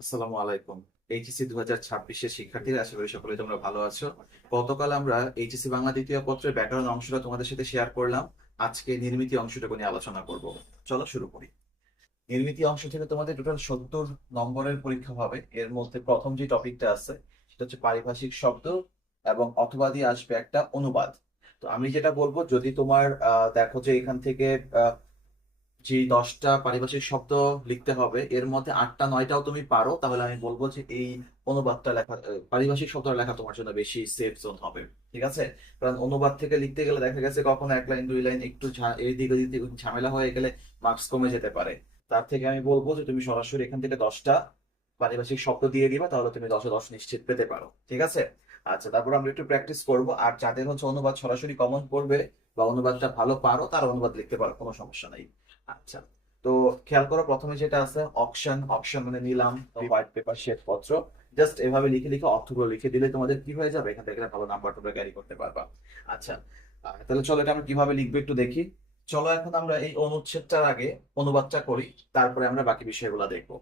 আসসালামু আলাইকুম। এইচএসসি 2026-এর শিক্ষার্থীরা, আশা করি সকলে তোমরা ভালো আছো। গতকাল আমরা এইচএসসি বাংলা দ্বিতীয় পত্রের ব্যাকরণ অংশটা তোমাদের সাথে শেয়ার করলাম। আজকে নির্মিতি অংশটুকু নিয়ে আলোচনা করব। চলো শুরু করি। নির্মিতি অংশ থেকে তোমাদের টোটাল 70 নম্বরের পরীক্ষা হবে। এর মধ্যে প্রথম যে টপিকটা আছে সেটা হচ্ছে পারিভাষিক শব্দ এবং অথবা দিয়ে আসবে একটা অনুবাদ। তো আমি যেটা বলবো, যদি তোমার দেখো যে এখান থেকে যে 10টা পারিভাষিক শব্দ লিখতে হবে, এর মধ্যে 8টা 9টাও তুমি পারো, তাহলে আমি বলবো যে এই অনুবাদটা লেখা, পারিভাষিক শব্দটা লেখা তোমার জন্য বেশি সেফ জোন হবে। ঠিক আছে? কারণ অনুবাদ থেকে লিখতে গেলে দেখা গেছে কখনো এক লাইন দুই লাইন একটু এদিকে ওদিকে ঝামেলা হয়ে গেলে মার্কস কমে যেতে পারে। তার থেকে আমি বলবো যে তুমি সরাসরি এখান থেকে 10টা পারিভাষিক শব্দ দিয়ে দিবা, তাহলে তুমি 10-এ 10 নিশ্চিত পেতে পারো। ঠিক আছে? আচ্ছা, তারপর আমরা একটু প্র্যাকটিস করব। আর যাদের হচ্ছে অনুবাদ সরাসরি কমন পড়বে বা অনুবাদটা ভালো পারো, তার অনুবাদ লিখতে পারো, কোনো সমস্যা নাই। আচ্ছা, তো খেয়াল করো প্রথমে যেটা আছে অকশন। অকশন মানে নিলাম, হোয়াইট পেপার শ্বেত পত্র। জাস্ট এভাবে লিখে লিখে অর্থগুলো লিখে দিলে তোমাদের কি হয়ে যাবে, এখান থেকে ভালো নাম্বার তোমরা ক্যারি করতে পারবা। আচ্ছা, তাহলে চলো এটা আমরা কিভাবে লিখবো একটু দেখি। চলো এখন আমরা এই অনুচ্ছেদটার আগে অনুবাদটা করি, তারপরে আমরা বাকি বিষয়গুলো দেখবো।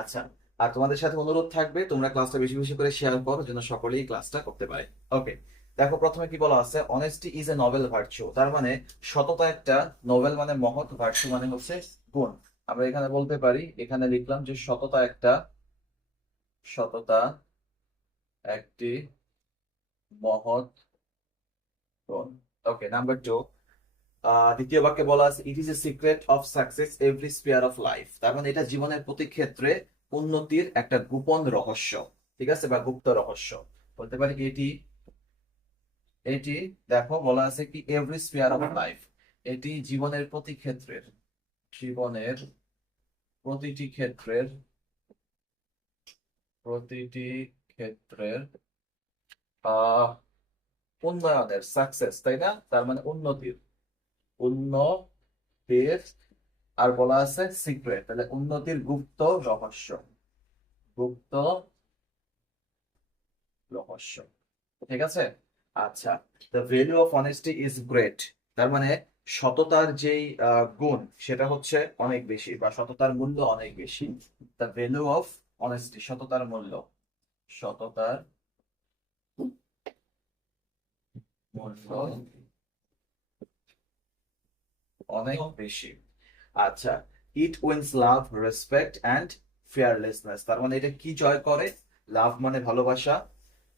আচ্ছা, আর তোমাদের সাথে অনুরোধ থাকবে তোমরা ক্লাসটা বেশি বেশি করে শেয়ার করো, যেন সকলেই ক্লাসটা করতে পারে। ওকে, দেখো প্রথমে কি বলা আছে, honesty is a Nobel virtue. তার মানে সততা একটা, নোবেল মানে মহৎ, ভার্চু মানে হচ্ছে গুণ। আমরা এখানে বলতে পারি, এখানে লিখলাম যে সততা একটা, সততা একটি মহৎ গুণ। ওকে, নাম্বার টু। দ্বিতীয় বাক্যে বলা আছে it is a secret of success every spare of life. তার মানে এটা জীবনের প্রতি ক্ষেত্রে উন্নতির একটা গোপন রহস্য। ঠিক আছে? বা গুপ্ত রহস্য বলতে পারি কি এটি। এটি দেখো বলা আছে কি এভরি স্পেয়ার অফ লাইফ, এটি জীবনের প্রতি ক্ষেত্রের, জীবনের প্রতিটি ক্ষেত্রের, প্রতিটি ক্ষেত্রের আহ উন্নয়নের, সাকসেস, তাই না? তার মানে উন্নতির, উন্নতির। আর বলা আছে সিক্রেট, তাহলে উন্নতির গুপ্ত রহস্য, গুপ্ত রহস্য। ঠিক আছে? আচ্ছা, the value of honesty is great. তার মানে সততার যেই গুণ সেটা হচ্ছে অনেক বেশি, বা সততার মূল্য অনেক বেশি। দ্য ভ্যালু অফ অনেস্টি, সততার মূল্য, সততার মূল্য অনেক বেশি। আচ্ছা, ইট উইন্স লাভ, রেসপেক্ট অ্যান্ড ফেয়ারলেসনেস। তার মানে এটা কি জয় করে? লাভ মানে ভালোবাসা,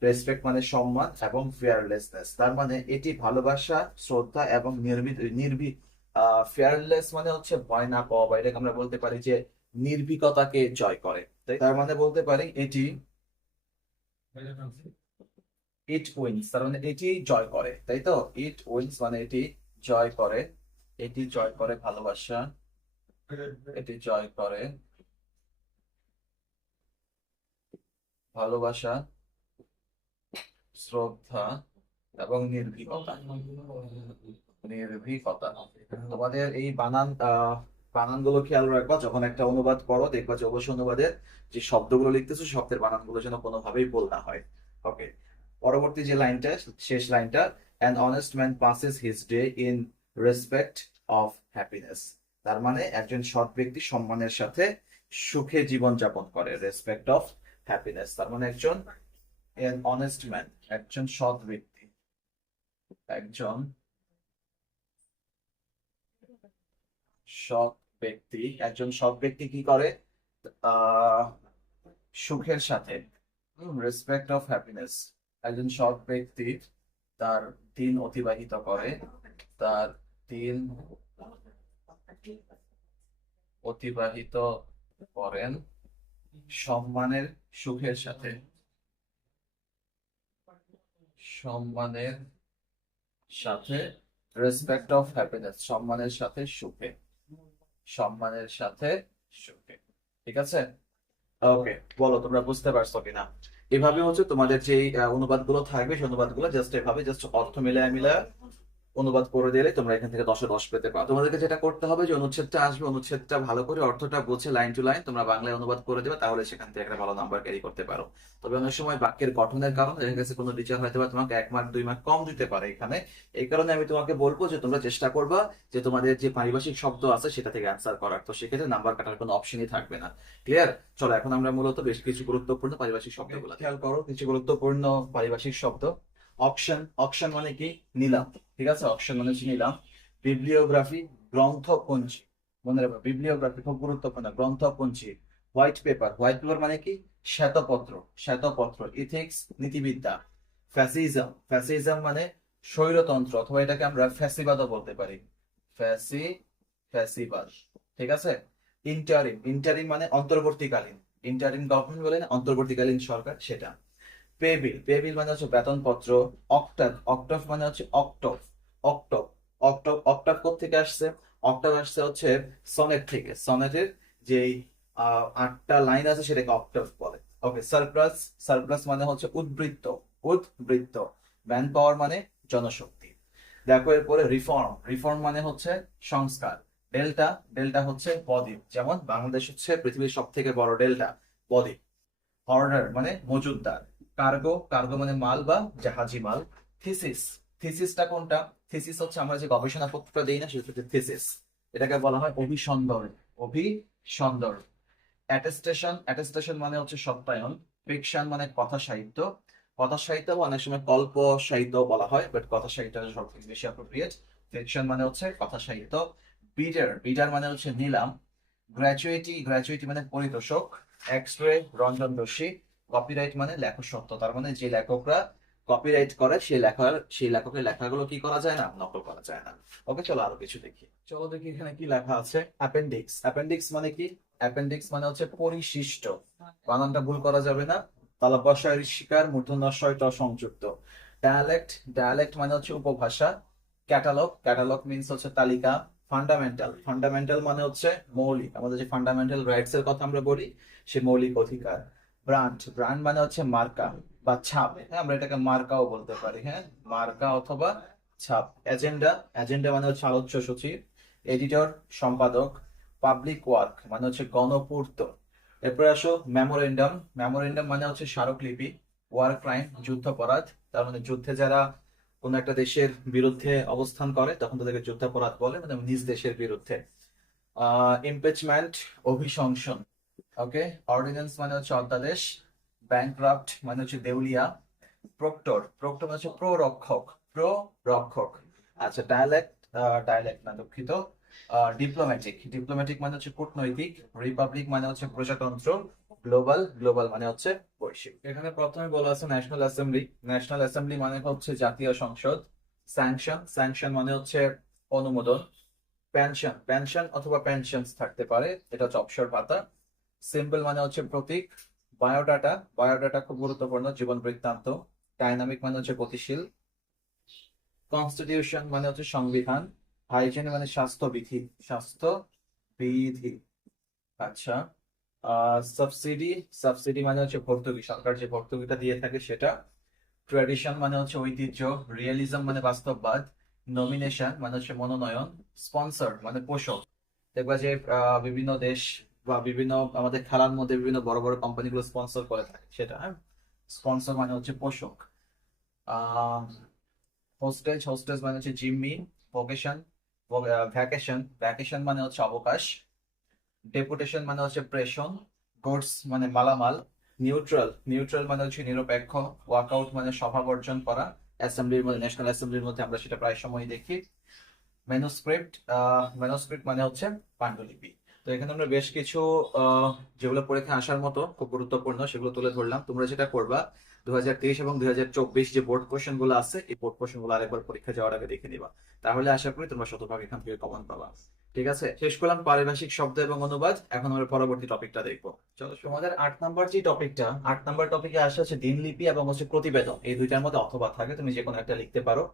রেসপেক্ট মানে সম্মান, এবং ফেয়ারলেসনেস তার মানে এটি ভালোবাসা, শ্রদ্ধা এবং নির্ভীক। ফেয়ারলেস মানে হচ্ছে ভয় না পাওয়া, বা এটাকে আমরা বলতে পারি যে নির্ভীকতাকে জয় করে। তার মানে বলতে পারি এটি, ইট উইন্স তার মানে এটি জয় করে, তাই তো? ইট উইন্স মানে এটি জয় করে, এটি জয় করে ভালোবাসা, এটি জয় করে ভালোবাসা, শ্রদ্ধা এবং নির্ভীকতা। নির্ভীকতা। তোমাদের এই বানানগুলো খেয়াল রাখবা, যখন একটা অনুবাদ করো দেখবা যে অবশ্যই অনুবাদের যে শব্দগুলো লিখতেছো শব্দের বানানগুলো যেন কোনোভাবেই ভুল না হয়। ওকে, পরবর্তী যে লাইনটা, শেষ লাইনটা, an honest man passes his day in respect of happiness. তার মানে একজন সৎ ব্যক্তি সম্মানের সাথে সুখে জীবন যাপন করে, রেসপেক্ট অফ হ্যাপিনেস। তার মানে একজন an honest man, একজন সৎ ব্যক্তি, একজন সৎ ব্যক্তি, একজন সৎ ব্যক্তি কি করে? আহ সুখের সাথে, রেসপেক্ট অফ হ্যাপিনেস, একজন সৎ ব্যক্তি তার দিন অতিবাহিত করে, তার দিন অতিবাহিত করেন সম্মানের, সুখের সাথে, সম্মানের সাথে, রেসপেক্ট অফ হ্যাপিনেস, সম্মানের সাথে সুখে, সম্মানের সাথে সুখে। ঠিক আছে? ওকে, বলো তোমরা বুঝতে পারছো কিনা। এভাবে হচ্ছে তোমাদের যে অনুবাদ গুলো থাকবে সেই অনুবাদ গুলো জাস্ট এভাবে জাস্ট অর্থ মিলায় মিলায় অনুবাদ করে দিলে তোমরা এখান থেকে 10-এ 10 পেতে পারো। তোমাদেরকে যেটা করতে হবে যে অনুচ্ছেদটা আসবে, অনুচ্ছেদটা ভালো করে অর্থটা বুঝে লাইন টু লাইন তোমরা বাংলায় অনুবাদ করে দেবে, তাহলে সেখান থেকে একটা ভালো নাম্বার ক্যারি করতে পারো। তবে অনেক সময় বাক্যের গঠনের কারণে দেখা গেছে কোনো টিচার হয়তো বা তোমাকে 1 মার্ক 2 মার্ক কম দিতে পারে এখানে। এই কারণে আমি তোমাকে বলবো যে তোমরা চেষ্টা করবা যে তোমাদের যে পারিভাষিক শব্দ আছে সেটা থেকে অ্যান্সার করার, তো সেক্ষেত্রে নাম্বার কাটার কোনো অপশনই থাকবে না। ক্লিয়ার? চলো এখন আমরা মূলত বেশ কিছু গুরুত্বপূর্ণ পারিভাষিক শব্দগুলো খেয়াল করো। কিছু গুরুত্বপূর্ণ পারিভাষিক শব্দ। অকশন, অকশন মানে কি? নিলাম। ঠিক আছে, অকশন মানে হচ্ছে নিলাম। বিবলিওগ্রাফি, গ্রন্থপঞ্জি। মনে রাখবে বিবলিওগ্রাফি খুব গুরুত্বপূর্ণ, গ্রন্থপঞ্জি। হোয়াইট পেপার, হোয়াইট পেপার মানে কি? শ্বেতপত্র, শ্বেতপত্র। ইথিক্স, নীতিবিদ্যা। ফ্যাসিজম, ফ্যাসিজম মানে স্বৈরতন্ত্র, অথবা এটাকে আমরা ফ্যাসিবাদও বলতে পারি। ফ্যাসি, ফ্যাসিবাদ। ঠিক আছে। ইন্টারিম, ইন্টারিম মানে অন্তর্বর্তীকালীন। ইন্টারিম গভর্নমেন্ট বলে না, অন্তর্বর্তীকালীন সরকার, সেটা। পে বিল, পে বিল মানে হচ্ছে বেতনপত্র। অক্টাভ, অক্টাভ মানে হচ্ছে অক্টভ, অক্টভ, অক্টভ। অক্টাভ কোত্থেকে আসছে? অক্টাভ আসছে হচ্ছে সনেট থেকে। সনেটের যেই 8টা লাইন আছে সেটাকে অক্টাভ বলে। ওকে। সারপ্লাস, সারপ্লাস মানে হচ্ছে উদ্বৃত্ত, উদ্বৃত্ত। ম্যান পাওয়ার মানে জনশক্তি। দেখো এরপরে রিফর্ম, রিফর্ম মানে হচ্ছে সংস্কার। ডেল্টা, ডেল্টা হচ্ছে বদ্বীপ, যেমন বাংলাদেশ হচ্ছে পৃথিবীর সব থেকে বড় ডেল্টা, বদ্বীপ। অর্ডার মানে মজুদদার। কার্গো, কার্গো মানে মাল বা জাহাজি মাল। থিসিস, থিসিসটা কোনটা? থিসিস হচ্ছে আমরা যে গবেষণা পত্রটা দেই না, সেটা হচ্ছে থিসিস। এটাকে বলা হয় অভিসন্দর, অভিসন্দর। অ্যাটেস্টেশন, অ্যাটেস্টেশন মানে হচ্ছে সত্যায়ন। ফিকশন মানে কথা সাহিত্য। কথা সাহিত্য অনেক সময় কল্প সাহিত্য বলা হয়, বাট কথা সাহিত্য সব থেকে বেশি অ্যাপ্রোপ্রিয়েট। ফিকশন মানে হচ্ছে কথা সাহিত্য। বিডার, বিডার মানে হচ্ছে নিলাম। গ্র্যাচুইটি, গ্র্যাচুইটি মানে পরিতোষক। এক্সরে, রঞ্জন রশ্মি। কপিরাইট মানে লেখক সত্য, তার মানে যে লেখকরা কপিরাইট করে সেই লেখকের লেখাগুলো কি করা যায় না? নকল করা যায় না। ওকে, চলো আরো কিছু দেখি। চলো দেখি এখানে কি লেখা আছে। অ্যাপেন্ডিক্স, অ্যাপেন্ডিক্স মানে কি? অ্যাপেন্ডিক্স মানে হচ্ছে পরিশিষ্ট। বানানটা ভুল করা যাবে না। তালা বসায় শিকার, মূর্ধন্যস্বয় ট সংযুক্ত। ডায়ালেক্ট, ডায়ালেক্ট মানে হচ্ছে উপভাষা। ক্যাটালগ, ক্যাটালগ মিন্স হচ্ছে তালিকা। ফান্ডামেন্টাল, ফান্ডামেন্টাল মানে হচ্ছে মৌলিক, আমাদের যে ফান্ডামেন্টাল রাইটস এর কথা আমরা বলি, সে মৌলিক অধিকার। ব্র্যান্ড, ব্র্যান্ড মানে হচ্ছে মার্কা বা ছাপ। হ্যাঁ, আমরা এটাকে মার্কাও বলতে পারি। হ্যাঁ, মার্কা অথবা ছাপ। এজেন্ডা, এজেন্ডা মানে হচ্ছে আলোচ্য সূচি। এডিটর, সম্পাদক। পাবলিক ওয়ার্ক মানে হচ্ছে গণপূর্ত। এরপরে আসো মেমোরেন্ডাম, মেমোরেন্ডাম মানে হচ্ছে স্মারকলিপি। ওয়ার ক্রাইম, যুদ্ধাপরাধ, তার মানে যুদ্ধে যারা কোন একটা দেশের বিরুদ্ধে অবস্থান করে তখন তাদেরকে যুদ্ধাপরাধ বলে, মানে নিজ দেশের বিরুদ্ধে। ইমপিচমেন্ট, অভিশংসন। ওকে। অর্ডিন্যান্স মানে হচ্ছে অধ্যাদেশ। ব্যাংক্রাফট মানে হচ্ছে দেউলিয়া। প্রক্টর, প্রক্টর মানে হচ্ছে প্ররক্ষক, প্ররক্ষক। আচ্ছা, ডায়ালেক্ট, ডায়ালেক্ট না, দুঃখিত। ডিপ্লোম্যাটিক, ডিপ্লোম্যাটিক মানে হচ্ছে কূটনৈতিক। রিপাবলিক মানে হচ্ছে প্রজাতন্ত্র। গ্লোবাল, গ্লোবাল মানে হচ্ছে বৈশ্বিক। এখানে প্রথমে বলা আছে ন্যাশনাল অ্যাসেম্বলি, ন্যাশনাল অ্যাসেম্বলি মানে হচ্ছে জাতীয় সংসদ। স্যাংশন, স্যাংশন মানে হচ্ছে অনুমোদন। পেনশন, পেনশন অথবা পেনশনস থাকতে পারে, এটা হচ্ছে অবসর ভাতা। সিম্বল মানে হচ্ছে প্রতীক। বায়োডাটা, বায়োডাটা খুব গুরুত্বপূর্ণ, জীবন বৃত্তান্ত। ডাইনামিক মানে হচ্ছে গতিশীল। কনস্টিটিউশন মানে হচ্ছে সংবিধান। হাইজিন মানে স্বাস্থ্যবিধি, স্বাস্থ্যবিধি। আচ্ছা। সাবসিডি, সাবসিডি মানে হচ্ছে ভর্তুকি, সরকার যে ভর্তুকিটা দিয়ে থাকে সেটা। ট্র্যাডিশন মানে হচ্ছে ঐতিহ্য। রিয়েলিজম মানে বাস্তববাদ। নমিনেশন মানে হচ্ছে মনোনয়ন। স্পন্সর মানে পোষক। দেখবা যে বিভিন্ন দেশ বা বিভিন্ন আমাদের খেলার মধ্যে বিভিন্ন বড় বড় কোম্পানিগুলো স্পন্সর করে থাকে, সেটা। হ্যাঁ, স্পন্সর মানে হচ্ছে পোষক। আহ হোস্টেজ, হোস্টেজ মানে হচ্ছে জিম্মি। ভোকেশন, ভ্যাকেশন, ভ্যাকেশন মানে হচ্ছে অবকাশ। ডেপুটেশন মানে হচ্ছে প্রেষণ। গুডস মানে মালামাল। নিউট্রাল, নিউট্রাল মানে হচ্ছে নিরপেক্ষ। ওয়াকআউট মানে সভা বর্জন করা। অ্যাসেম্বলির মধ্যে, ন্যাশনাল অ্যাসেম্বলির মধ্যে আমরা সেটা প্রায় সময় দেখি। ম্যানুস্ক্রিপ্ট, ম্যানুস্ক্রিপ্ট মানে হচ্ছে পাণ্ডুলিপি। তো এখানে আমরা বেশ কিছু যেগুলো পরীক্ষা আসার মতো খুব গুরুত্বপূর্ণ সেগুলো তুলে ধরলাম। তোমরা যেটা করবা 2023 এবং 2024 যে বোর্ড কোশ্চেন গুলো আছে, এই বোর্ড কোশ্চেন গুলো আরেকবার পরীক্ষা যাওয়ার আগে দেখে নিবা, তাহলে আশা করি তোমরা শতভাগ এখান থেকে কমন পাবা। ঠিক আছে, শেষ করলাম পারিভাষিক শব্দ এবং অনুবাদ। এখন আমরা পরবর্তী টপিকটা দেখবো। চলো, তোমাদের 8 নম্বর যে টপিকটা, 8 নম্বর টপিকে আসা হচ্ছে দিনলিপি এবং হচ্ছে প্রতিবেদন। এই দুইটার মধ্যে অথবা থাকে, তুমি যে কোনো একটা লিখতে পারো।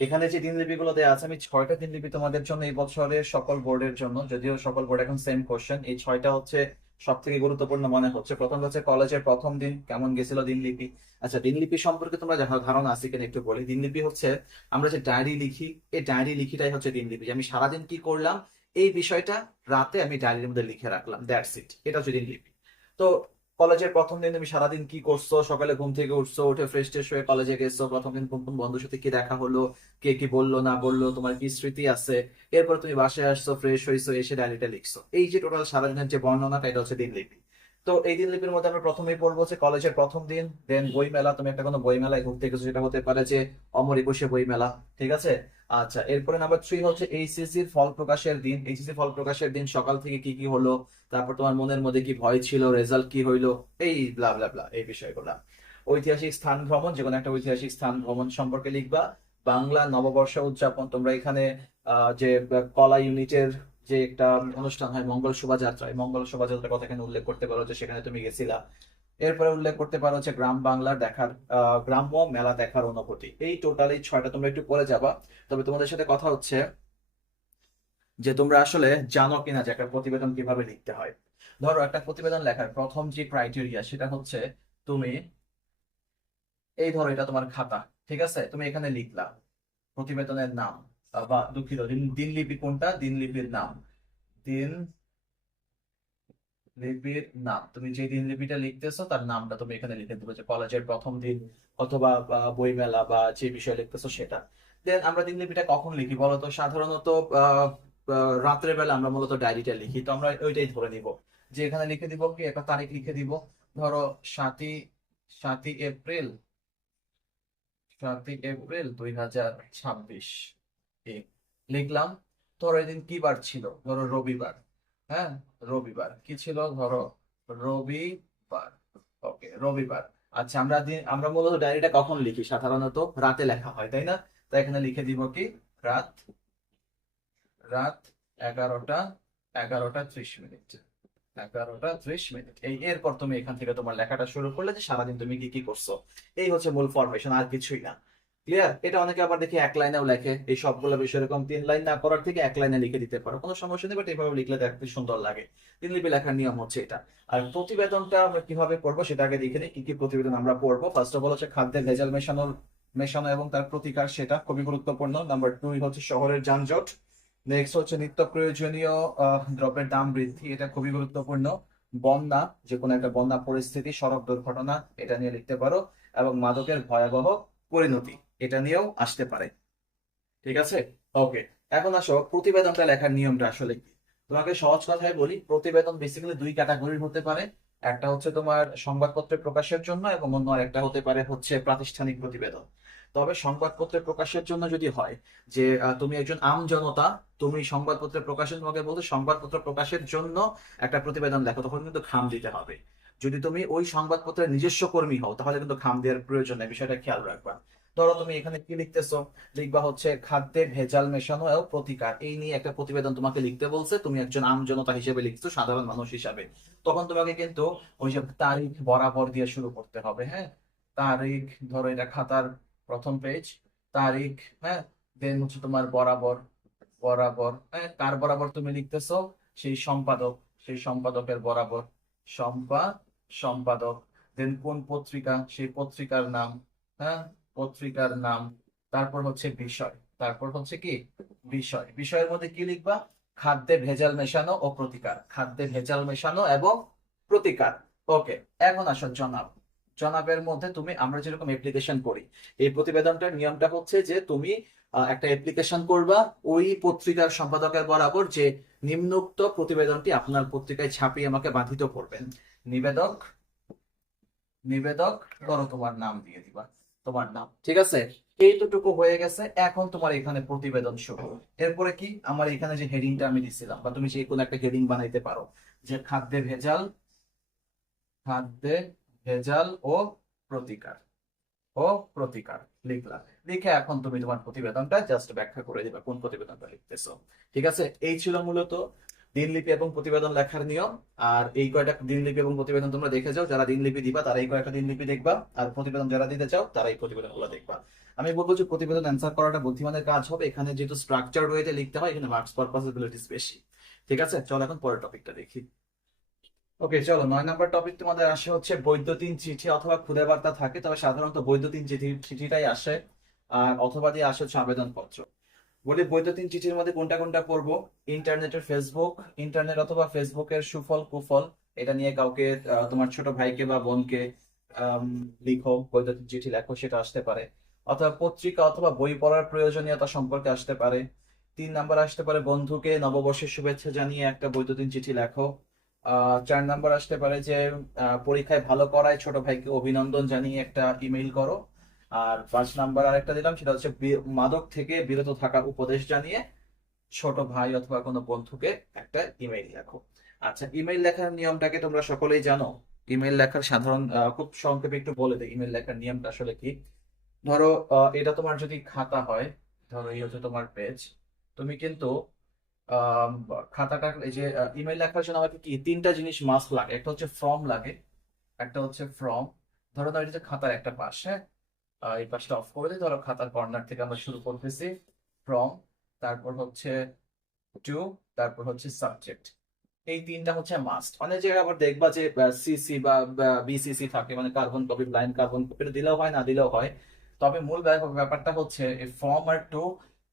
এখানে যে দিনলিপিগুলো দেওয়া আছে, আমি 6টা দিনলিপি তোমাদের জন্য এই বছরের সকল বোর্ডের জন্য, যদিও সকল বোর্ড এখন সেম কোশ্চেন, এই 6টা হচ্ছে সব থেকে গুরুত্বপূর্ণ মনে হচ্ছে? প্রথম হচ্ছে কলেজের প্রথম দিন কেমন গেছিল দিনলিপি। আচ্ছা, দিনলিপি সম্পর্কে তোমরা যা ধারণা আছে কিনা একটু বলি। দিনলিপি হচ্ছে আমরা যে ডায়েরি লিখি, এই ডায়েরি লিখিটাই হচ্ছে দিনলিপি, যে আমি সারাদিন কি করলাম এই বিষয়টা রাতে আমি ডায়েরির মধ্যে লিখে রাখলাম, দ্যাটস ইট, এটা হচ্ছে দিনলিপি। তো কলেজের প্রথম দিন তুমি সারাদিন কি করছো, সকালে ঘুম থেকে উঠছো, উঠে ফ্রেশ ট্রেশ হয়ে কলেজে গেছো, প্রথম দিন কোন কোন বন্ধুর সাথে কি দেখা হলো, কে কি বললো না বললো, তোমার কি স্মৃতি আছে, এরপর তুমি বাসায় আসছো, ফ্রেশ হইছো, এসে ডায়েরিটা লিখছো। এই যে টোটাল সারাদিনের যে বর্ণনাটা, এটা হচ্ছে দিনলিপি। তো এই দিনলিপির মধ্যে আমরা প্রথমেই পড়বো হচ্ছে কলেজের প্রথম দিন, দেন বই মেলা, তুমি একটা কোনো বই মেলায় ঘুরতে গেছো, সেটা হতে পারে যে অমর একুশে বই মেলা, ঠিক আছে। আচ্ছা, এরপরে নাম্বার 3 হচ্ছে এইচএসসির ফল প্রকাশের দিন। এইচএসসি ফল প্রকাশের দিন সকাল থেকে কি কি হলো, তারপর তোমার মনের মধ্যে কি ভয় ছিল, রেজাল্ট কি হইলো, এই ব্লা ব্লা ব্লা, এই বিষয়গুলা। ঐতিহাসিক স্থান ভ্রমণ, যে কোনো একটা ঐতিহাসিক স্থান ভ্রমণ সম্পর্কে লিখবা। বাংলা নববর্ষ উদযাপন, তোমরা এখানে যে কলা ইউনিটের যে একটা অনুষ্ঠান হয় মঙ্গল শোভাযাত্রা, এই মঙ্গল শোভাযাত্রার কথা এখানে উল্লেখ করতে পারো যে সেখানে তুমি গেছিলা। এরপরে উল্লেখ করতে পারো হচ্ছে গ্রাম বাংলার দেখার, গ্রাম্য মেলা দেখার অনুভূতি। এই টোটালি 6টা তোমরা একটু পড়ে যাবা। তবে তোমাদের সাথে কথা হচ্ছে যে তোমরা আসলে জানো কিনা যে একটা প্রতিবেদন কিভাবে লিখতে হয়। ধরো একটা প্রতিবেদন লেখার প্রথম যে ক্রাইটেরিয়া সেটা হচ্ছে তুমি, এই ধরো এটা তোমার খাতা, ঠিক আছে, তুমি এখানে লিখলা প্রতিবেদনের নাম, বা দুঃখিত, দিনলিপি কোনটা, দিনলিপির নাম, দিনলিপির নাম, তুমি যে দিনলিপিটা লিখতেছো তার নামটা তুমি এখানে লিখে দেবে, যে কলেজের প্রথম দিন অথবা বই মেলা বা যে বিষয় লিখতেছো সেটা। দেন আমরা দিনলিপিটা কখন লিখি বলো তো? সাধারণত আহ রাত্রের বেলা আমরা মূলত ডায়েরিটা লিখি, তো আমরা ওইটাই ধরে নিব, যে এখানে লিখে দিব কি একটা তারিখ লিখে দিব। ধরো 7ই 7ই এপ্রিল, 7ই এপ্রিল 2026 লিখলাম। ধরো এদিন কি বার ছিল, ধরো রবিবার। হ্যাঁ, রবিবার কি ছিল, ধরো রবিবার। ওকে, রবিবার। আচ্ছা, আমরা মূলত ডায়েরিটা কখন লিখি? সাধারণত রাতে লেখা হয়, তাই না? তাই এখানে লিখে দিব কি রাত, রাত 11টা, 11টা 30 মিনিট, 11টা 30 মিনিট। এরপর তুমি এখান থেকে তোমার লেখাটা শুরু করলে যে সারাদিন তুমি কি কি করছো। এই হচ্ছে মূল ফরমেশন, আর কিছুই না। ক্লিয়ার? এটা অনেকে আবার দেখি এক লাইনেও লেখে, এই সবগুলো বিষয় এরকম 3 লাইন না করার থেকে এক লাইনে লিখে দিতে পারো, কোনো সমস্যা নেই, বাট এইভাবে লিখলে দেখতে সুন্দর লাগে। দিনলিপি লেখার নিয়ম হচ্ছে এটা। আর প্রতিবেদনটা আমরা কিভাবে করবো সেটা আগে দেখে নিই, কি কি প্রতিবেদন আমরা পড়বো। ফার্স্ট অফ অল হচ্ছে খাদ্যের ভেজাল মেশানো এবং তার প্রতিকার, সেটা খুবই গুরুত্বপূর্ণ। নাম্বার 2 হচ্ছে শহরের যানজট। নেক্সট হচ্ছে নিত্য প্রয়োজনীয় দ্রব্যের দাম বৃদ্ধি, এটা খুবই গুরুত্বপূর্ণ। বন্যা, যে কোনো একটা বন্যা পরিস্থিতি, সড়ক দুর্ঘটনা, এটা নিয়ে লিখতে পারো। এবং মাদকের ভয়াবহ পরিণতি, এটা নিয়েও আসতে পারে। ঠিক আছে, ওকে। এখন আসো প্রতিবেদনটা লেখার নিয়মটা আসলে কি। তোমাকে সহজ কথায় বলি, প্রতিবেদন বেসিক্যালি 2 ক্যাটাগরির হতে পারে। একটা হচ্ছে তোমার সংবাদপত্রে প্রকাশের জন্য, এবং অন্য একটা হতে পারে হচ্ছে প্রাতিষ্ঠানিক প্রতিবেদন। তবে সংবাদপত্রে প্রকাশের জন্য যদি হয় যে তুমি একজন আম জনতা, তুমি সংবাদপত্রে প্রকাশের, তোমাকে বলতে সংবাদপত্র প্রকাশের জন্য একটা প্রতিবেদন লেখো, তখন কিন্তু খাম দিতে হবে। যদি তুমি ওই সংবাদপত্রের নিজস্ব কর্মী হও তাহলে কিন্তু খাম দেওয়ার প্রয়োজন নেই, বিষয়টা খেয়াল রাখবা। ধরো তুমি এখানে কি লিখতেছো, লিখবা হচ্ছে খাদ্যে ভেজাল মেশানো ও প্রতিকার, এই নিয়ে একটা প্রতিবেদন তোমাকে লিখতে বলছে, তুমি একজন আমজনতা হিসেবে লিখছো, সাধারণ মানুষ হিসাবে। তখন তোমাকে কিন্তু ওই যে তারিখ বরাবর দিয়ে শুরু করতে হবে। হ্যাঁ, তারিখ, ধরো এটা খাতার প্রথম পেজ, তারিখ, হ্যাঁ। দেন হচ্ছে তোমার বরাবর, বরাবর, হ্যাঁ, কার বরাবর তুমি লিখতেছো, সেই সম্পাদক, সেই সম্পাদকের বরাবর, সম্পা সম্পাদক। দেন কোন পত্রিকা, সেই পত্রিকার নাম, হ্যাঁ, পত্রিকার নাম। তারপর হচ্ছে বিষয়, তারপর হচ্ছে কি বিষয়, বিষয়ের মধ্যে কি লিখবা, খাদ্যে ভেজাল মেশানো ও প্রতিকার, খাদ্যে ভেজাল মেশানো এবং প্রতিকার। ওকে, এখন আসো জনাব। জনাবের মধ্যে তুমি, আমরা যেরকম অ্যাপ্লিকেশন করি, এই প্রতিবেদনটার নিয়মটা হচ্ছে যে তুমি একটা অ্যাপ্লিকেশন করবা ওই পত্রিকার সম্পাদকের বরাবর, যে নিম্নোক্ত প্রতিবেদনটি আপনার পত্রিকায় ছাপিয়ে আমাকে বাধিত করবেন। নিবেদক, নিবেদক, ধরো তোমার নাম দিয়ে দিবা, তোমার নাম, ঠিক আছে। এইটুকু হয়ে গেছে। এখন তোমার এখানে প্রতিবেদন শুরু। এরপরে কি, আমার এখানে যে হেডিংটা আমি দিছিলাম, বা তুমি যে কোনো একটা হেডিং বানাইতে পারো, যে খাদ্যে ভেজাল, খাদ্যে ভেজাল ও প্রতিকার, ও প্রতিকার লিখলা। লিখে এখন তুমি তোমার প্রতিবেদনটা জাস্ট ব্যাখ্যা করে দিবা কোন প্রতিবেদনটা লিখতেছো। ঠিক আছে, এই ছিল মূলত দিনলিপি এবং প্রতিবেদন লেখার নিয়ম। আর এই কয়টা দিনলিপি এবং প্রতিবেদন তোমরা দেখে যাও, যারা দিনলিপি দিবা তারা এই কয়েকটা দিনলিপি দেখবা, আর প্রতিবেদন যারা দিতে চাও তারা এই প্রতিবেদনগুলো দেখবা। আমি বলবো যে প্রতিবেদন অ্যান্সার করাটা বুদ্ধিমানের কাজ হবে, এখানে যেহেতু স্ট্রাকচার ওয়েতে লিখতে হয়, এখানে মার্কস পার পসিবিলিটিস বেশি। ঠিক আছে, চলো এখন পরের টপিকটা দেখি। ওকে, চলো 9 নম্বর টপিক তোমাদের আসে হচ্ছে বৈদ্যুতিন চিঠি অথবা খুদে বার্তা থাকে, তবে সাধারণত বৈদ্যুতিন চিঠিটাই আসে, আর অথবা দিয়ে আসে হচ্ছে আবেদনপত্র। বলি বৈদ্যুতিন চিঠির মধ্যে কোনটা কোনটা পড়বো। ইন্টারনেটের ফেসবুক, ইন্টারনেট অথবা ফেসবুকের সুফল কুফল, এটা নিয়ে কাউকে তোমার ছোট ভাইকে বা বোনকে আম, লিখো, বৈদ্যুতিন চিঠি লেখো, সেটা আসতে পারে। অথবা পত্রিকা অথবা বই পড়ার প্রয়োজনীয়তা সম্পর্কে আসতে পারে। 3 নাম্বার আসতে পারে বন্ধুকে নববর্ষের শুভেচ্ছা জানিয়ে একটা বৈদ্যুতিন চিঠি লেখো। 4 নাম্বার আসতে পারে যে পরীক্ষায় ভালো করায় ছোট ভাইকে অভিনন্দন জানিয়ে একটা ইমেইল করো। আর 5 নাম্বার আরেকটা দিলাম, সেটা হচ্ছে মাদক থেকে বিরত থাকার উপদেশ জানিয়ে ছোট ভাই অথবা কোনো বন্ধুকে একটা ইমেইল লেখো। আচ্ছা, ইমেইল লেখার নিয়মটাকে তোমরা সকলেই জানো। ইমেইল লেখার সাধারণ খুব সংক্ষেপে একটু বলে দিই ইমেইল লেখার নিয়মটা আসলে কি। ধরো এটা তোমার যদি খাতা হয়, ধরো এই হচ্ছে তোমার পেজ, তুমি কিন্তু আম, খাতাটা এই যে ইমেইল লেখার জন্য আমাকে কি 3টা জিনিস মাস্ট লাগে। একটা হচ্ছে ফর্ম লাগে, একটা হচ্ছে ফর্ম। ধরো এটা হচ্ছে খাতার একটা পাশ, হ্যাঁ। এই পাশটা অফ করে দিই, ধরো খাতার কর্নার থেকে আমরা শুরু করতেছি। ফ্রম, তারপর হচ্ছে টু, তারপর হচ্ছে সাবজেক্ট। এই 3টা হচ্ছে মাস্ট। অনেক জায়গায় আবার দেখবা যে সিসি বা বিসিসি থাকে, মানে carbon copy, blind carbon copy, দিলেও হয় না দিলেও হয়। তবে মূল ব্যাপারটা হচ্ছে এই ফর্ম আর টু,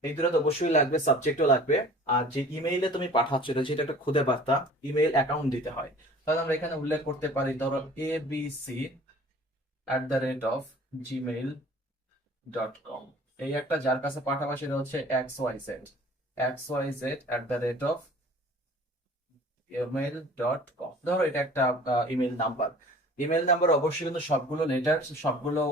এই দুটো তো অবশ্যই লাগবে, সাবজেক্টও লাগবে। আর যে ইমেইলে তুমি পাঠাচ্ছ, এটা যেটা একটা খুদে বার্তা, ইমেইল অ্যাকাউন্ট দিতে হয়। তাহলে আমরা এখানে উল্লেখ করতে পারি, ধরো abc@gmail.com। এই একটা যার কাছে পাঠাবা সেটা হচ্ছে xyz@gmail.com। ধরো এটা একটা ইমেল নাম্বার। ইমেল নাম্বার অবশ্যই কিন্তু সবগুলো লেটার, সবগুলো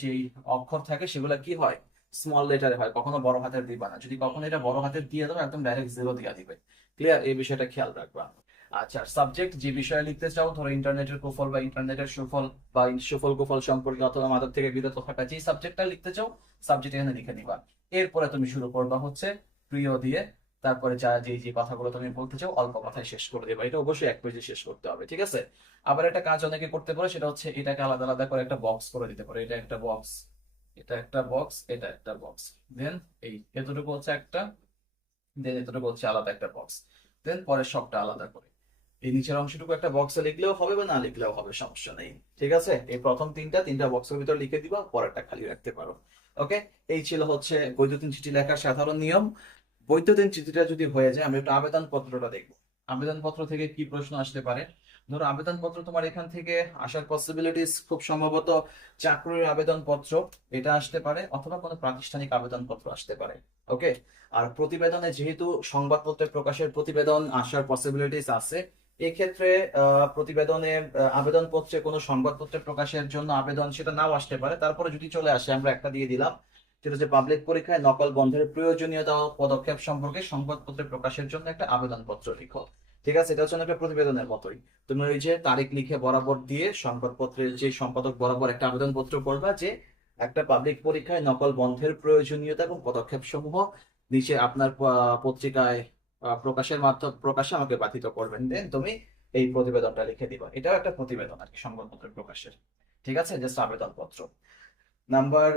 যে অক্ষর থাকে সেগুলো কি হয়, স্মল লেটারে হয়, কখনো বড় হাতের দিবা না। যদি কখনো এটা বড় হাতের দিয়ে দাও, একদম ডাইরেক্ট জিরো দিয়ে দিবে। ক্লিয়ার, এই বিষয়টা খেয়াল রাখবা। আচ্ছা, সাবজেক্ট যে বিষয়ে লিখতে চাও, ধরো ইন্টারনেটের কুফল বা ইন্টারনেটের সুফল বা সুফল কুফল সম্পর্কে অথবা মাদক থেকে বিরত থাকা, যে সাবজেক্টটা লিখতে চাও সাবজেক্ট এখানে লিখে নিবা। এরপরে তুমি শুরু করবা হচ্ছে প্রিয় দিয়ে, তারপরে যা যে যে কথাগুলো তুমি বলতে চাও অল্প কথায় শেষ করে দেবা। এটা অবশ্যই 1 পেজে শেষ করতে হবে, ঠিক আছে। আবার একটা কাজ অনেকে করতে পারে, সেটা হচ্ছে এটাকে আলাদা আলাদা করে একটা বক্স করে দিতে পারে। এটা একটা বক্স, এটা একটা বক্স, এটা একটা বক্স, দেন এই এতটুকু হচ্ছে একটা, দেন এতটুকু হচ্ছে আলাদা একটা বক্স, দেন পরে সবটা আলাদা করে এই নিচের অংশটুকু একটা বক্সে লিখলেও হবে বা না লিখলেও হবে, সমস্যা নেই। ঠিক আছে, এই প্রথম তিনটা বক্সের ভিতর লিখে দিবা, পরেরটা খালি রাখতে পারো। ওকে, এই ছিল হচ্ছে বৈদ্যুতিন চিঠি লেখার সাধারণ নিয়ম। বৈদ্যুতিন চিঠিটা যদি হয়ে যায়, আমরা একটু আবেদন পত্রটা দেখবো। আবেদন পত্র থেকে কি প্রশ্ন আসতে পারে। ধরো আবেদন পত্র তোমার এখান থেকে আসার পসিবিলিটিস খুব সম্ভবত চাকরির আবেদন পত্র এটা আসতে পারে, অথবা কোনো প্রাতিষ্ঠানিক আবেদন পত্র আসতে পারে। ওকে, আর প্রতিবেদনে যেহেতু সংবাদপত্রে প্রকাশের প্রতিবেদন আসার পসিবিলিটিস আছে, এক্ষেত্রে প্রতিবেদনে আবেদনপত্রে কোনো সংবাদপত্রে প্রকাশের জন্য আবেদন সেটা নাও আসতে পারে। তারপরে যদি চলে আসে, আমরা একটা দিয়ে দিলাম, সেটা হচ্ছে পাবলিক পরীক্ষায় নকল বন্ধের প্রয়োজনীয়তা ও পদক্ষেপ সম্পর্কে সংবাদপত্রে প্রকাশের জন্য একটা আবেদনপত্র লিখো। ঠিক আছে, এটা হচ্ছে একটা প্রতিবেদনের মতোই। তুমি ওই যে তারিখ লিখে বরাবর দিয়ে সংবাদপত্রের যে সম্পাদক বরাবর একটা আবেদনপত্র করবা যে একটা পাবলিক পরীক্ষায় নকল বন্ধের প্রয়োজনীয়তা এবং পদক্ষেপ সমূহ নিচে আপনার পত্রিকায় প্রকাশে আমাকে বাধিত করবেন, দেন তুমি এই প্রতিবেদনটা লিখে দিবা। এটাও একটা প্রতিবেদন আর কি, সংবাদপত্র প্রকাশের। ঠিক আছে, জাস্ট আবেদনপত্র। নাম্বার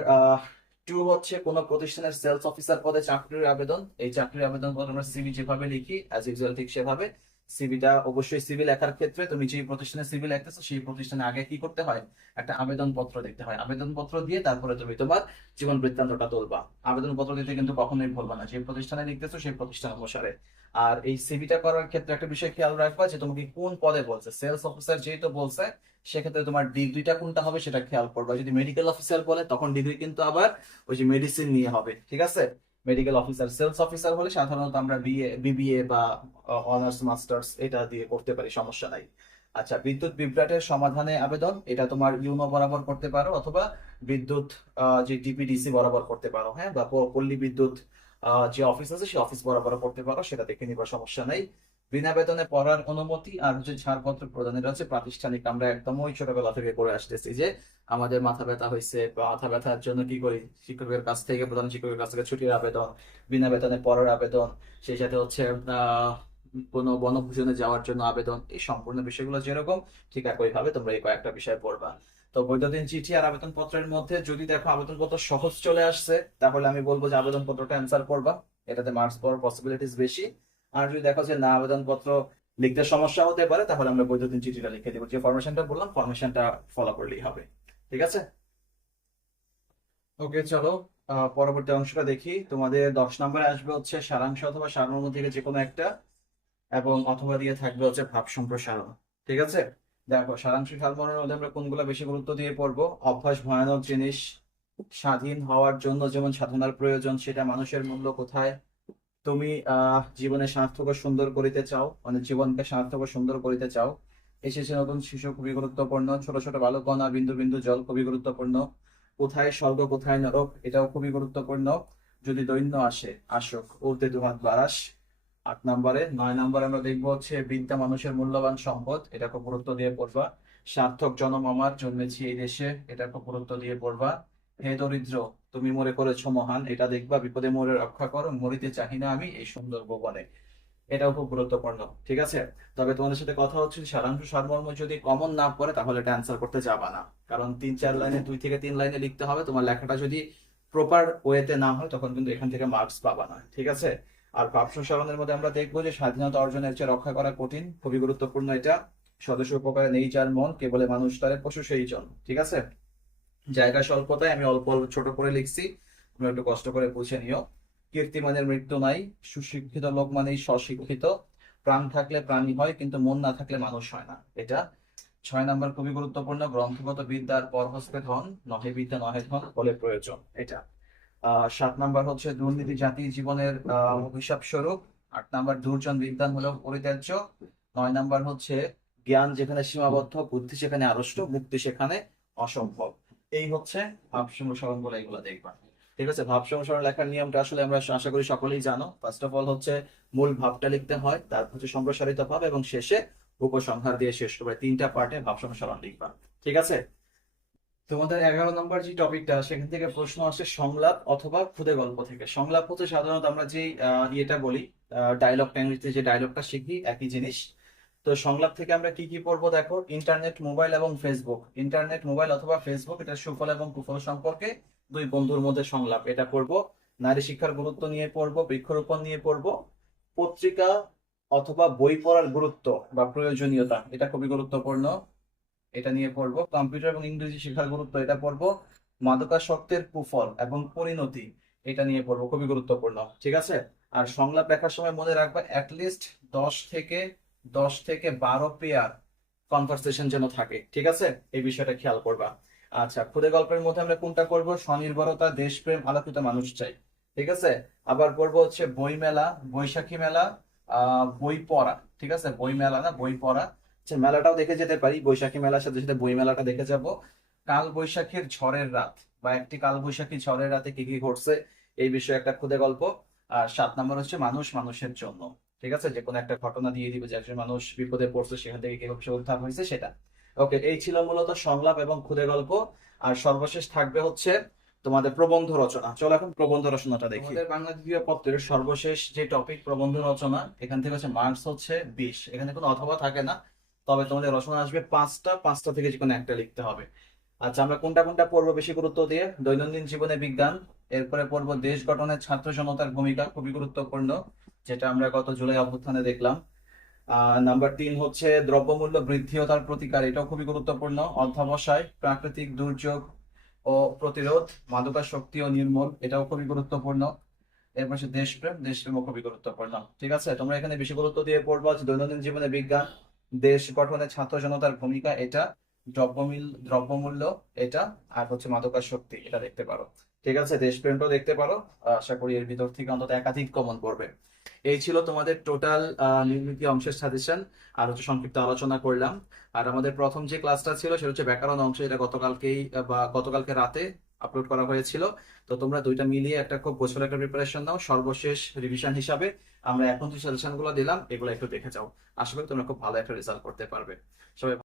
2 হচ্ছে কোন প্রতিষ্ঠানের সেলস অফিসার পদে চাকরির আবেদন। এই চাকরির আবেদন পদে আমরা সিভি যেভাবে লিখি অ্যাজ ইউজুয়াল ঠিক সেভাবে। সিভিটা অবশ্যই সিভি লেখার ক্ষেত্রে তুমি যে প্রতিষ্ঠানে সিভি লিখতেছো সেই প্রতিষ্ঠানে আগে কি করতে হয়, একটা আবেদন পত্র দেখতে হয়। আবেদন পত্র দিয়ে তারপরে তুমি তোমার জীবন বৃত্তান্তটা তুলবা। আবেদন পত্র দিতে কিন্তু কখনোই ভুলবা না, যে প্রতিষ্ঠানে লিখতেছো সেই প্রতিষ্ঠান অনুসারে। আর এই সিভিটা করার ক্ষেত্রে একটা বিষয় খেয়াল রাখবা যে তোমাকে কোন পদে বলছে। সেলস অফিসার যেহেতু বলছে, সেক্ষেত্রে তোমার ডিগ্রিটা কোনটা হবে সেটা খেয়াল করবা। যদি মেডিকেল অফিসার বলে তখন ডিগ্রি কিন্তু আবার ওই যে মেডিসিন নিয়ে হবে, ঠিক আছে। মেডিকেল অফিসার, সেলস অফিসার হলে সাধারণত আমরা বিবিএ বা অনার্স মাস্টার্স এটা দিয়ে করতে পারি, সমস্যা নাই। আচ্ছা, বিদ্যুৎ বিভ্রাটের সমাধানে আবেদন, এটা তোমার ইউনো বরাবর করতে পারো, অথবা বিদ্যুৎ যে ডিপিডিসি বরাবর করতে পারো, হ্যাঁ, বা পল্লী বিদ্যুৎ যে অফিস আছে সেই অফিস বরাবর করতে পারো, সেটা দেখে নিবা, সমস্যা নাই। বিনা বেতনে পড়ার অনুমতি আর হচ্ছে ছাড়পত্র প্রদান, এটা হচ্ছে প্রাতিষ্ঠানিক। আমরা একদম ওই ছোটবেলা থেকে করে আসতেছি যে আমাদের মাথা ব্যথা হয়েছে বা মাথা ব্যথার জন্য কি করি, শিক্ষকের কাছ থেকে, প্রধান শিক্ষকের কাছ থেকে ছুটির আবেদন, বিনা বেতনে পড়ার আবেদন, সেই সাথে হচ্ছে কোনো বনভোজনে যাওয়ার জন্য আবেদন। এই সম্পূর্ণ বিষয়গুলো যেরকম ঠিক একইভাবে তোমরা এই কয়েকটা বিষয় পড়বা। তো বৈদ্যুতিন চিঠি আর আবেদন পত্রের মধ্যে যদি দেখো আবেদন পত্র সহজ চলে আসছে, তাহলে আমি বলবো যে আবেদন পত্রটা অ্যান্সার করবা, এটাতে মার্কস পাওয়ার পসিবিলিটিস বেশি। আর যদি দেখো যে না আবেদনপত্র লিখতে সমস্যা হতে পারে, তাহলে আমরা বৈদ্যুতিন চিঠিটা লিখে দেবো। যে ফরমেশনটা বললাম ফরমেশনটা ফলো করলেই হবে। ঠিক আছে, ওকে চলো পরবর্তী অংশটা দেখি। তোমাদের 10 নম্বরে আসবে হচ্ছে সারাংশ অথবা সারমর্ম থেকে যে কোনো একটা, এবং অথবা দিয়ে থাকবে হচ্ছে ভাব সম্প্রসারণ। ঠিক আছে, দেখো সারাংশ সারমর্মের মধ্যে আমরা কোনগুলো বেশি গুরুত্ব দিয়ে পড়বো। অভ্যাস ভয়ানক জিনিস, স্বাধীন হওয়ার জন্য যেমন সাধনার প্রয়োজন, সেটা মানুষের মূল্য কোথায়, তুমি জীবনে সার্থক ও সুন্দর করিতে চাও, মানে জীবনকে সার্থক ও সুন্দর করিতে চাও, এসেছে নতুন শিশু খুবই গুরুত্বপূর্ণ, ছোট ছোট বালকগণ আর বিন্দু বিন্দু জল খুবই গুরুত্বপূর্ণ, কোথায় স্বর্গ কোথায় নরক এটাও খুবই গুরুত্বপূর্ণ, যদি দৈন্য আসে আসুক উর্ধে দুহাত বারাস। 8 নম্বরে 9 নম্বরে আমরা দেখবো হচ্ছে বিদ্যা মানুষের মূল্যবান সম্পদ, এটা খুব গুরুত্ব দিয়ে পড়বা। সার্থক জনম আমার, জন্মেছি এই দেশে, এটা খুব গুরুত্ব দিয়ে পড়বা। হে দরিদ্র, তুমি মরে করেছো মহান, এটা দেখবা। বিপদে মোরে রক্ষা করো, মরিতে চাহি না আমি এই সুন্দর ভুবনে, এটাও খুব গুরুত্বপূর্ণ। ঠিক আছে, তবে তোমাদের সাথে কথা হচ্ছে সারাংশ সারমর্ম যদি কমন না পড়ে তাহলে এটা অ্যান্সার করতে যাবা না, কারণ 3-4 লাইনে 2 থেকে 3 লাইনে লিখতে হবে। তোমার লেখাটা যদি প্রপার ওয়েতে না হয় তখন কিন্তু এখান থেকে মার্কস পাবা না। ঠিক আছে, আর ভাব সংসারণের মধ্যে আমরা দেখবো যে স্বাধীনতা অর্জনের চেয়ে রক্ষা করা কঠিন, খুবই গুরুত্বপূর্ণ এটা। সদস্য উপকারে নেই যার মন, কেবল মানুষ তারে পশু সেই জন। ঠিক আছে, জায়গা স্বল্পতায় আমি অল্প অল্প ছোট করে লিখছি, তুমি একটু কষ্ট করে বুঝে নিও। কীর্তিমানের মৃত্যু নাই, সুশিক্ষিত লোক মানেই স্বশিক্ষিত, প্রাণ থাকলে প্রাণী হয় কিন্তু মন না থাকলে মানুষ হয় না, এটা। 6 নম্বর খুবই গুরুত্বপূর্ণ, গ্রন্থগত বিদ্যার পর হস্তে ধন, নহে বিদ্যা নহে ধন বলে প্রয়োজন, এটা। 7 নম্বর হচ্ছে দুর্নীতি জাতি জীবনের অভিশাপ স্বরূপ। 8 নম্বর দুর্জন বিদ্বান হলেও পরিত্যাজ্য। 9 নম্বর হচ্ছে জ্ঞান যেখানে সীমাবদ্ধ, বুদ্ধি সেখানে আড়ষ্ট, মুক্তি সেখানে অসম্ভব। এই হচ্ছে ভাব সম্প্রসারণ বলে এগুলো দেখবা। ঠিক আছে, ভাব সম্প্রসারণ লেখার নিয়মটা আসলে আমরা আশা করি সকলেই জানো। ফার্স্ট অফ অল হচ্ছে মূল ভাবটা লিখতে হয়, তারপর হচ্ছে সম্প্রসারিত ভাব, এবং শেষে উপসংহার দিয়ে শেষ করবে। 3টা পার্টে ভাব সম্প্রসারণ লিখবা। ঠিক আছে, তোমাদের 11 নম্বর যে টপিকটা, সেখান থেকে প্রশ্ন আসে সংলাপ অথবা খুদে গল্প থেকে। সংলাপ হচ্ছে সাধারণত আমরা যে ইয়েটা বলি, ডায়লগটা, ইংরেজিতে যে ডায়লগটা শিখি একই জিনিস। তো সংলাপ থেকে আমরা কি কি পড়বো দেখো। ইন্টারনেট, মোবাইল এবং ফেসবুক। ইন্টারনেট, মোবাইল অথবা ফেসবুক, এটা সুফল এবং কুফল সম্পর্কে দুই বন্ধুর মধ্যে সংলাপ, এটা পড়বো। নারী শিক্ষার গুরুত্ব নিয়ে পড়বো, বৃক্ষরোপণ নিয়ে পড়বো। পত্রিকা অথবা বই পড়ার গুরুত্ব বা প্রয়োজনীয়তা, এটা খুবই গুরুত্বপূর্ণ, এটা নিয়ে পড়বো। কম্পিউটার এবং ইংরেজি শেখার গুরুত্ব, এটা পড়বো। মাদকাসক্তের কুফল এবং পরিণতি, এটা নিয়ে পড়বো, খুবই গুরুত্বপূর্ণ। ঠিক আছে, আর সংলাপ লেখার সময় মনে রাখবা অ্যাটলিস্ট 10 থেকে 12 পেয়ার কনভারসেশন যেন থাকে। ঠিক আছে, এই বিষয়টা খেয়াল করবা। আচ্ছা, খুদে গল্পের মধ্যে আমরা কোনটা করব? স্বনির্ভরতা, দেশপ্রেম, আলোকিত মানুষ চাই। ঠিক আছে, আবার পড়বো হচ্ছে বই মেলা, বৈশাখী মেলা, বই পড়া। ঠিক আছে, বই মেলা না বই পড়া। আচ্ছা, মেলাটাও দেখে যেতে পারি, বৈশাখী মেলার সাথে সাথে বই মেলাটা দেখে যাব। কাল বৈশাখীর ঝড়ের রাত, বা একটি কাল বৈশাখী ঝড়ের রাতে কি কি ঘটছে, এই বিষয়ে একটা খুদে গল্প। আর 7 নম্বর হচ্ছে মানুষ মানুষের জন্য। ঠিক আছে, যে কোনো একটা ঘটনা দিয়ে দিবে যে একজন মানুষ বিপদে পড়ছে, সেখান থেকে কিভাবে সে উদ্ধার হয়েছে, সেটা। ওকে, এই ছিল মূলত সংলাপ এবং খুদে গল্প। আর সর্বশেষ থাকবে হচ্ছে তোমাদের প্রবন্ধ রচনা। চলো এখন প্রবন্ধ রচনাটা দেখি। তোমাদের বাংলা দ্বিতীয় পত্রের সর্বশেষ যে টপিক প্রবন্ধ রচনা, এখান থেকে হচ্ছে মার্কস হচ্ছে 20, এখানে কোনো অথবা থাকে না। তবে তোমাদের রচনা আসবে 5টা, 5টা থেকে যে কোনো একটা লিখতে হবে। আচ্ছা, আমরা কোনটা কোনটা পড়বো বেশি গুরুত্ব দিয়ে? দৈনন্দিন জীবনে বিজ্ঞান, এরপরে পড়বো দেশ গঠনে ছাত্র জনতার ভূমিকা, খুবই গুরুত্বপূর্ণ, যেটা আমরা গত জুলাই অভ্যুত্থানে দেখলাম। নাম্বার 3 হচ্ছে দ্রব্যমূল্য বৃদ্ধি ও তার প্রতিকার, এটাও খুবই গুরুত্বপূর্ণ। অধ্যবসায়, প্রাকৃতিক দুর্যোগ ও প্রতিরোধ, মাদকাসক্তি ও নির্মূল, এটাও খুবই গুরুত্বপূর্ণ। এরপর হচ্ছে দেশপ্রেম, দেশপ্রেমও খুবই গুরুত্বপূর্ণ। ঠিক আছে, তোমরা এখানে বেশি গুরুত্ব দিয়ে পড়বো হচ্ছে দৈনন্দিন জীবনে বিজ্ঞান, দেশ গঠনে ছাত্র জনতার ভূমিকা, এটা। দ্রব্যমূল্য, এটা। আর হচ্ছে মাদকাসক্তি, এটা দেখতে পারো। ঠিক আছে, দেশপ্রেমটাও দেখতে পারো। আশা করি এর ভিতর থেকে অন্তত একাধিক কমন পড়বে। এই ছিল তোমাদের টোটাল নির্মিতি অংশের সাজেশন, আর হচ্ছে সংক্ষিপ্ত আলোচনা করলাম। আর আমাদের প্রথম যে ক্লাসটা ছিল সেটা হচ্ছে ব্যাকরণ অংশ, এটা গতকালকেই বা গতকালকে রাতে আপলোড করা হয়েছিল। তো তোমরা দুইটা মিলিয়ে একটা খুব গোছালো একটা প্রিপারেশন নাও। সর্বশেষ রিভিশন হিসাবে আমরা এখন যে সাজেশন গুলো দিলাম এগুলো একটু দেখে যাও। আশা করি তোমরা খুব ভালো একটা রেজাল্ট করতে পারবে। সবাই